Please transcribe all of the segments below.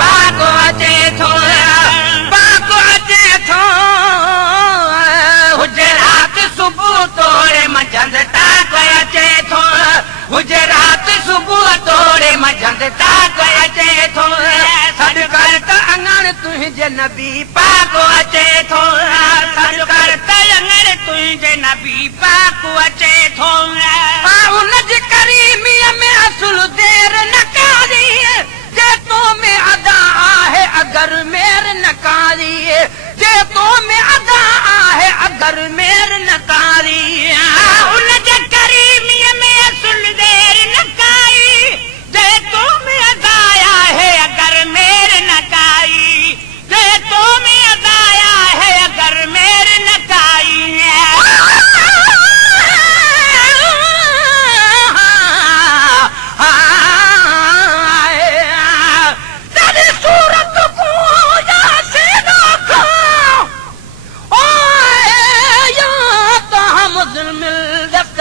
पाक अचे थो पाक अचे थो हुजे रात सुबुह तोड़े मंझंद टाक अचे थो हुजे रात सुबुह तोड़े मंझंद टाक अचे थो सॾु कर त अङण तुंहिंजे नबी पाक अचे थो सॾु कर त अङण तुंहिंजे नबी पाक अचे थो उन जी करीमीअ में असुल देर न कारी जे तो में अदा आहे अगर मेर न कारी जे तो में अदा आहे अगर मेर न कारी उन जे करीमीअ में असुल देर न कारी जे तो में अदा आहे अगर मेर न कारी जे तो में अदा आहे अगर मेर न कारी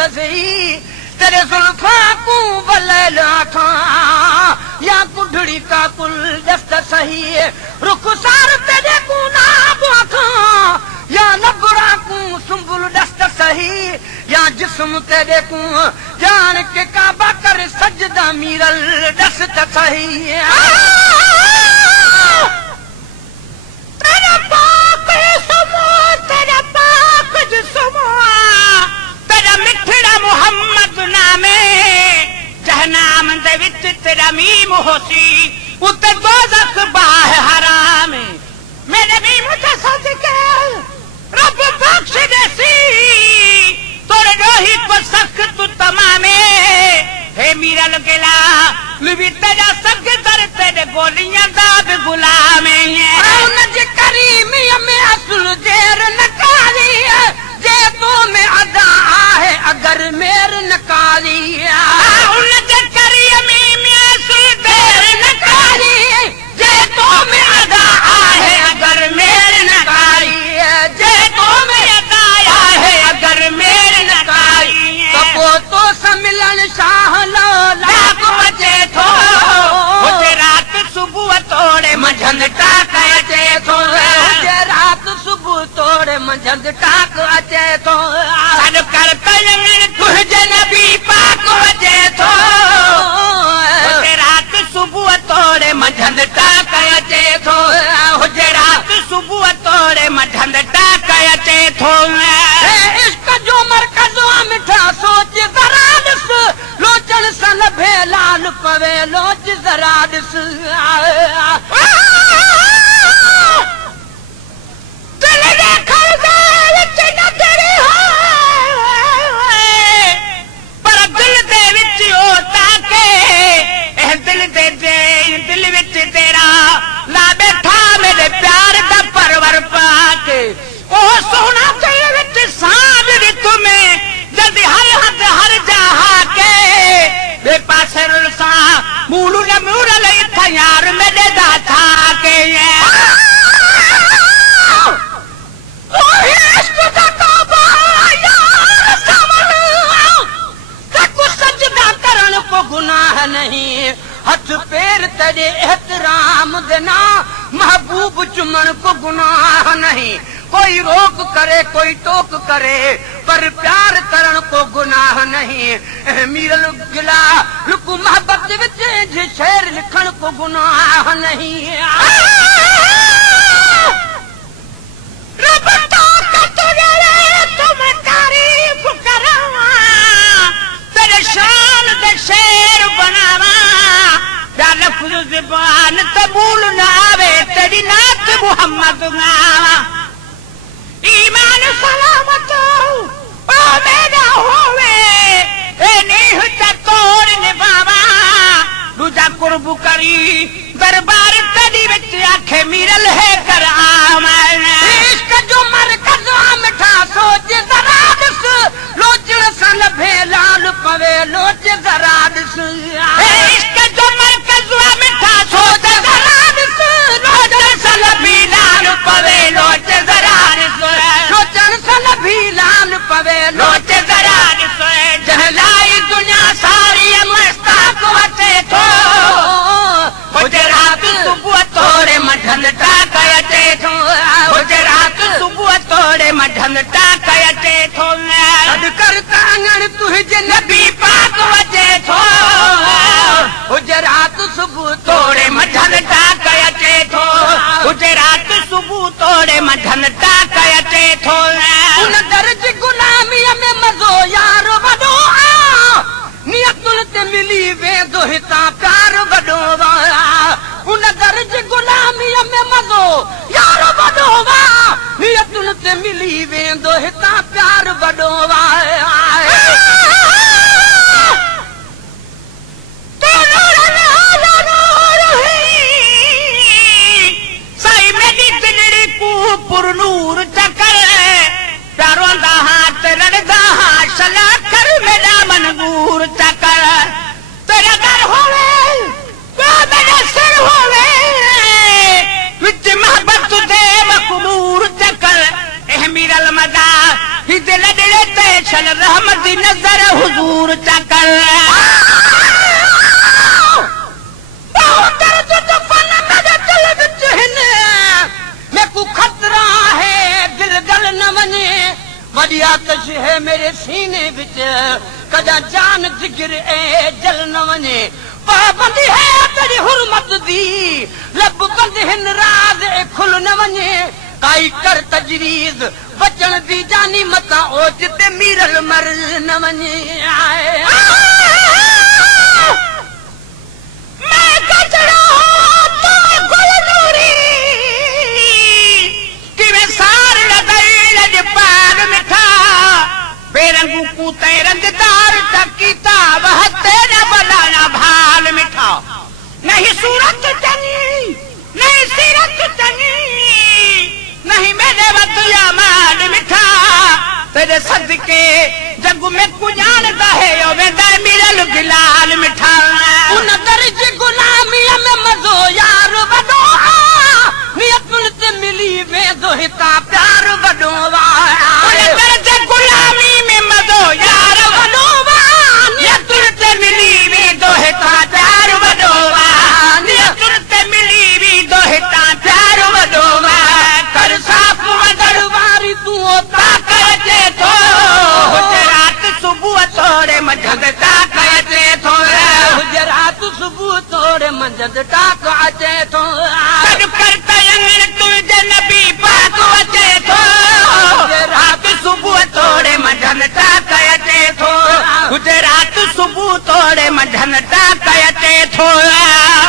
तेरे जुल्फा को बलैला था या कुढ़ड़ी का कुल दस्त सही रुखसार तेरे को नाब था या नबरा को सुंबुल दस्त सही या जिस्म तेरे को जान के काबा कर सजदा मीरल दस्त सही तेरा पाक जिस्म तेरा पाक जिस्म तेरा मिठड़ा मुहम्मद नामे जहनाम दे विच तेरा मीम होसी उते दोज़ख बाह हराम मेरे मीम ते सदके रब बख्श देसी तोरे रोही को सख्त तमामे हे मीरा लगेला लिबी तेरा सग दर तेरे गोलियां दा भी गुलाम उन जे करीमी में असुल देर न कारी जे तो में अदा आहे अगर मेर नकारी उन जे करीमी में असुल देर न कारी जे तो में अदा आहे अगर मेर नकारी जे तो में अदा आहे अगर मेर नकारी कपो तो सम्मिलन शाह लो लाख बचे थो हुजे रात सुबुह तोड़े मंझंद टाक अचे थो हुजे रात सुबुह तोड़े मंझंद टाक अचे थो सॾु कर त अङण तुंहिंजे नबी पाक अचे थो हुजे रात सुबुह तोड़े मंझंद टाक अचे थो हुजे रात सुबुह तोड़े मंझंद टाक अचे थो इश्क जो मरकज़ मिठा सोच ज़रा ॾिस लोचन सां लभे लाल पवे लोच ज़रा ॾिस दिल विच तेरा ला बैठा मेरे प्यार दा परवर पाके ओ सोना दिल विच सांझ रित में जल्दी हर हद हर जहा के बे पासे रुलसा मूलू ने मूर लई था यार मेरे दा था के ओ इश्क दा तौबा यार समझ तक सजदा करन को गुनाह नहीं हथ पैर तेरे एहतराम देना महबूब चुमन को गुनाह नहीं कोई रोक करे कोई टोक करे पर प्यार करन को गुनाह नहीं मीरल गिला लुक मोहब्बत विच शेर लिखण को गुनाह नहीं रब ताकत दे तुम तारीफ करावा तेरे शान दे शेर बनावा या लफ्ज़ ज़बान कबूल न आवे तेरी नात मुहम्मद गावा ईमान सलामत ओ मेरा होवे ए नीह ता तोड़ निभावा दूजा कुर्ब करी दरबार तेरी विच आखे मीरल है कर आमन इश्क जो मरकज़ मिठा सोच ज़रा ॾिस लोचण सां लभे लाल पवे लोच ज़रा ॾिस इश्क जो मरकज़ मिठा सोच ज़रा ॾिस लोचण सां लभी लाल पवे लोच ज़रा ॾिस लोचण सां लभी लाल पवे लोच ज़रा ॾिस जहलाई दुनिया सारी मस्ताक अचे थो हुजे रात सुबुह थो गुजरात सुबुह तोड़े मझंदि टाक अचे थो सॾु कर तांगण तुंहिंजे नबी पाक वजे थो गुजरात सुबुह तोड़े मझंदि टाक अचे थो गुजरात सुबुह तोड़े मझंदि टाक अचे थो उन दर्ज गुलामीअ में मज़ो यार वॾो नियतुनि ते मिली वेंदो हितां प्यार वॾो उन दर्ज गुलामीअ में मज़ो यार वॾो नियतुनि ते मिली वेंदो हितां प्यार वॾो साईं मेरी दिलड़ी कू पुरनूर चकर प्यारों दा हाथ रड़दा शला कर मेरा मनगूर चकर तेरा घर होवे तो मेरा सिर होवे विच मोहब्बत दे मकबूर चकर एह मीरल मदा ही दिल दिले ते शल रहमत दी नजर हुजूर चकर खतरा है दिल गल न वञे वॾी आतिश है मेरे सीने विच कॾहिं जान जिगर ऐं जल न वञे पाबंदी है तेरी हुरमत दी लब बंद हिन राज ऐं खुल न वञे काई कर तजवीज़ बचण दी जानी मतां ओच ते मीरल मर न वञे बेरंगू कूते रंगदार तकीता वह तेरा बलाना भाल मिठा नहीं सूरत चनी नहीं सीरत चनी नहीं मेरे वतुया माल मिठा तेरे सदके जग में कुजानदा है ओ वेंदा मिरल गिलाल मिठा उन दर्ज गुलामीअ में मज़ो यार वॾो नियतुनि ते मिली वेंदो हितां प्यार वॾो उन दर्ज गुलामी में मज़ो यार वॾो नियतुनि ते मिली वेंदो हितां प्यार वॾो नियतुनि ते मिली वेंदो हितां प्यार वॾो कर साफ़ वदड़ वारी तूं ताक अचे थो गुजरात सुबुह तोड़े मझंदि टाक अचे थो गुजरात सुबुह तोड़े मंझंदि टाक अचे थो सॾु कर तयंगण तुंहिंजे नबी पाक अचे थो गुजरात सुबुह तोड़े मंझंदि टाक अचे थो गुजरात सुबुह तोड़े मंझंदि टाक अचे थो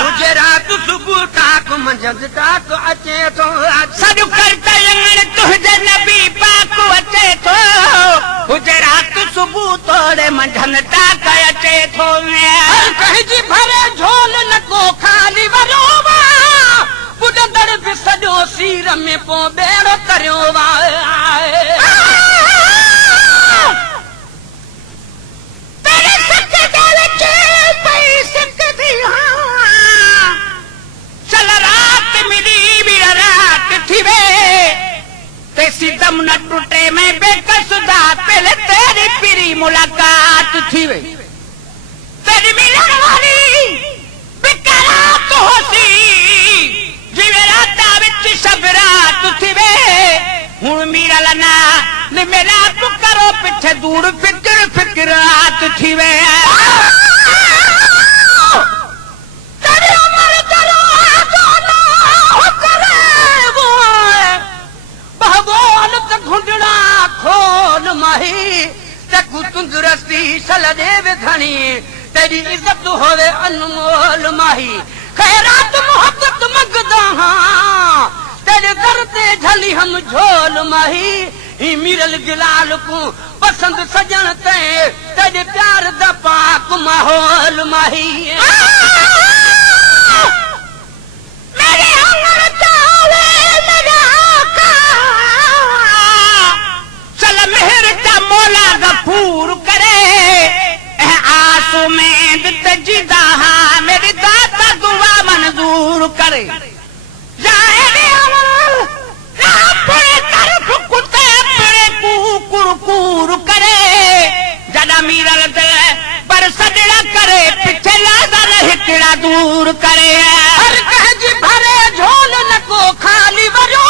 गुजरात सुबुह टाक मंझंदि टाक अचे थो सॾु कर तयंगण तुंहिंजे नबी पाक अचे थो गुजरात सुबुह तोड़े मंझंदि टाक अचे थो हर कंहिंजी भरे झोल न को खाली वॾो ॿुधंदड़ बि सॼो सीर में पोइ ॿेड़ो करियो चल रात मिली भी रात थी वे तेसी दम न टूटे मैं बेकसुदा पहले तेरी पीरी मुलाकात थी वे तेरी मिलन वाली बिकरात होसी जिवे राता विच सब रात थी वे हुण मीरा लना ने मेरा तू करो पिछे दूर फिक्र फिक्र रात थी वे तेरी उम्र चलो घुंडड़ा खोल माही तकू तंदुरुस्ती सल दे विधणी तेरी इज्जत होवे अनमोल माही खैरात मोहब्बत मंगदा हां तेरे दर ते झली हम झोल माही ही मिरल गिलाल को पसंद सजन ते तेरे प्यार दा पाक माहौल माही मेरे अंगर चावे मेरा आका चल मेहर का मौला गफूर करे आंसू में तजीदा हां मेरी दाता दुआ मंजूर करे जाए अमल अपने तरफ कुत्ते अपने कुकुर कूर करे जदा मीरल दिल पर सजड़ा करे पिछे लादा हिकड़ा दूर करे हर कह जी भरे झोल न को खाली वरो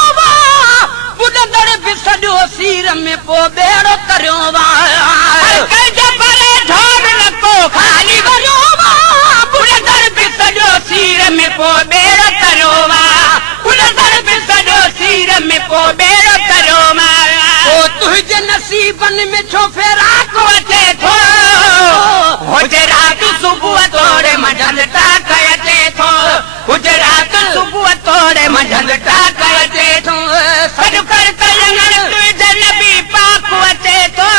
गरीबन में छो फेरा को अचे थो हुजे राति सुबुह तोड़े मंझंदि टाक अचे थो हुजे राति सुबुह तोड़े मंझंदि टाक अचे थो सॾु कर तलंगण तुंहिंजे नबी पाक अचे थो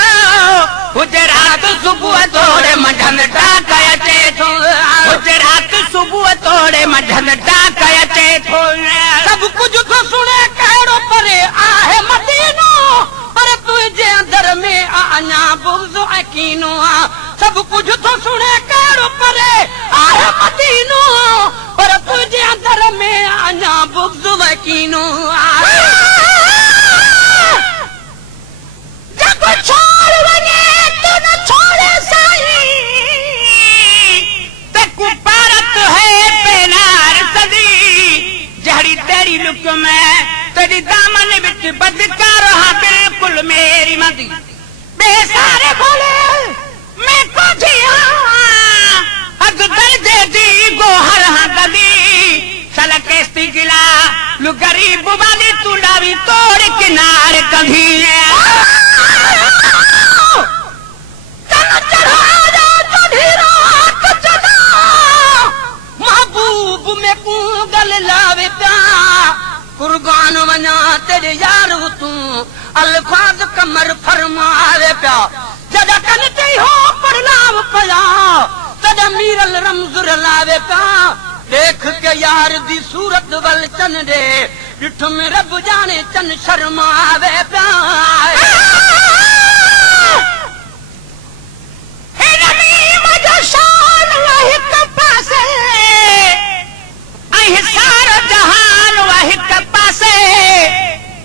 हुजे राति सुबुह तोड़े मंझंदि टाक अचे थो हुजे राति सुबुह तोड़े मंझंदि टाक अचे थो सब कुछ तो सुने कहिड़ो परे आहे मदीनो पर तुंहिंजे अंदर में अञा बुग़्ज़ ऐं कीनो आहे सब कुछ तो सुने कहिड़ो परे आहे मदीनो पर तुंहिंजे अंदर में अञा बुग़्ज़ ऐं कीनो आहे जब छोड़ वञे तू न छोड़े साईं तकु भारत है पेनार सदी जहड़ी तेरी लुक में तेरी दामन विच बदकार हाँ बिल्कुल मेरी मदी बेसारे बोले मैं कुछ हद दर्जे दी गोहर हाँ गदी चल केस्ती गिला लु गरीब वाली तू डावी तोड़ किनारे कभी महबूब में कूगल लावे प्या कुर्बान वञा तेरे यार तू अल्फाज कमर फरमावे प्या जॾहिं कन ते हो परलाव पया तॾहिं मीरल रमज़ुर लावे प्या देख के यार दी सूरत वल चन दे ॾिठ में रब जाने चन शर्मावे प्या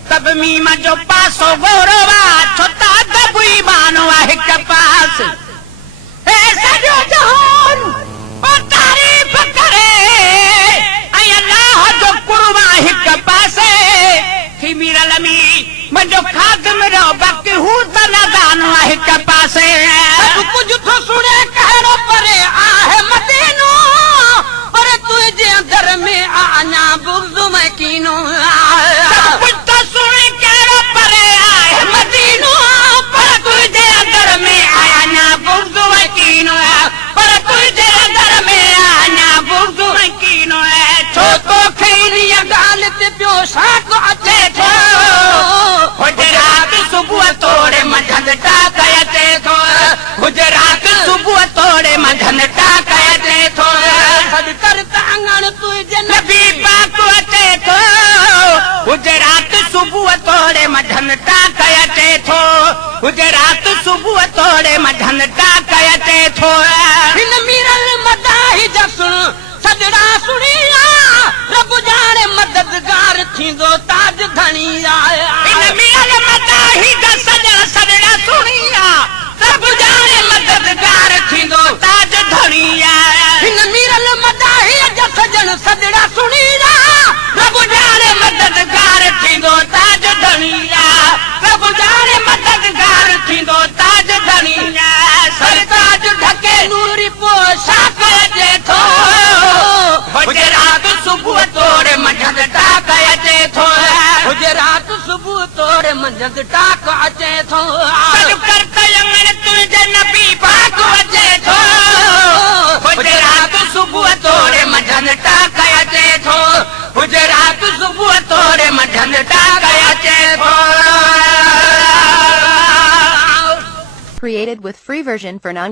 तब मीम जो पासो गौरवा छोटा दबुई बानो हिक पास हे सॼो जहान ओ तारीफ़ करे ऐं अल्लाह जो कुर्बा हिक पासे थी मीरल मी मुंहिंजो खादम रो बाक़ी हू त न दानो हिक पासे सब कुछ तो सुने कहिड़ो परे आहे मदीनो पर तुंहिंजे अंदर में अञा बुग़्ज़ में कीनो सब कुछ तो सुने कहिड़ो परे आहे मदीनो पर तुंहिंजे अंदर में अञा बुग़्ज़ में कीनो पर तुंहिंजे अंदर में अञा बुग़्ज़ में कीनो छो तोखे इन्हीअ ॻाल्हि ते पियो शाक अचे थो हुजे राति सुबुह तोड़े मंझंदि टाक अचे थो हुजे राति सुबुह तोड़े मंझंदि टाक अचे थो सॾु कर त अङण तुंहिंजे नबी पाक अचे थो हुजे राति सुबुह तोड़े मंझंदि टाक अचे थो हुजे राति सुबुह तोड़े मंझंदि टाक अचे थो हिन मीरल मदाही जा सुण सजड़ा सुणिया रब जाने मददगार थींदो ताज धणी आया हिन मीरल मदाही जा सजड़ा सुणिया रब जाने मददगार थींदो ताज धणी आया हिन मीरल मदाही जा सजण सजड़ा सुणिया रब जाने मददगार थींदो ताज धणी रब जाने मददगार थींदो ताज धणी सरताज ढके नूरी पोशाक अचे थो हुजे राति सुबुह तोड़े मंझंदि टाक अचे थो हुजे राति सुबुह तोड़े मंझंदि टाक अचे थो सॾु कर तलंगण तुंहिंजे नबी पाक अचे थो हुजे राति सुबुह तोड़े मंझंदि टाक अचे थो हुजे राति सुबुह तोड़े मंझंदि टाक अचे थो Created with free version for non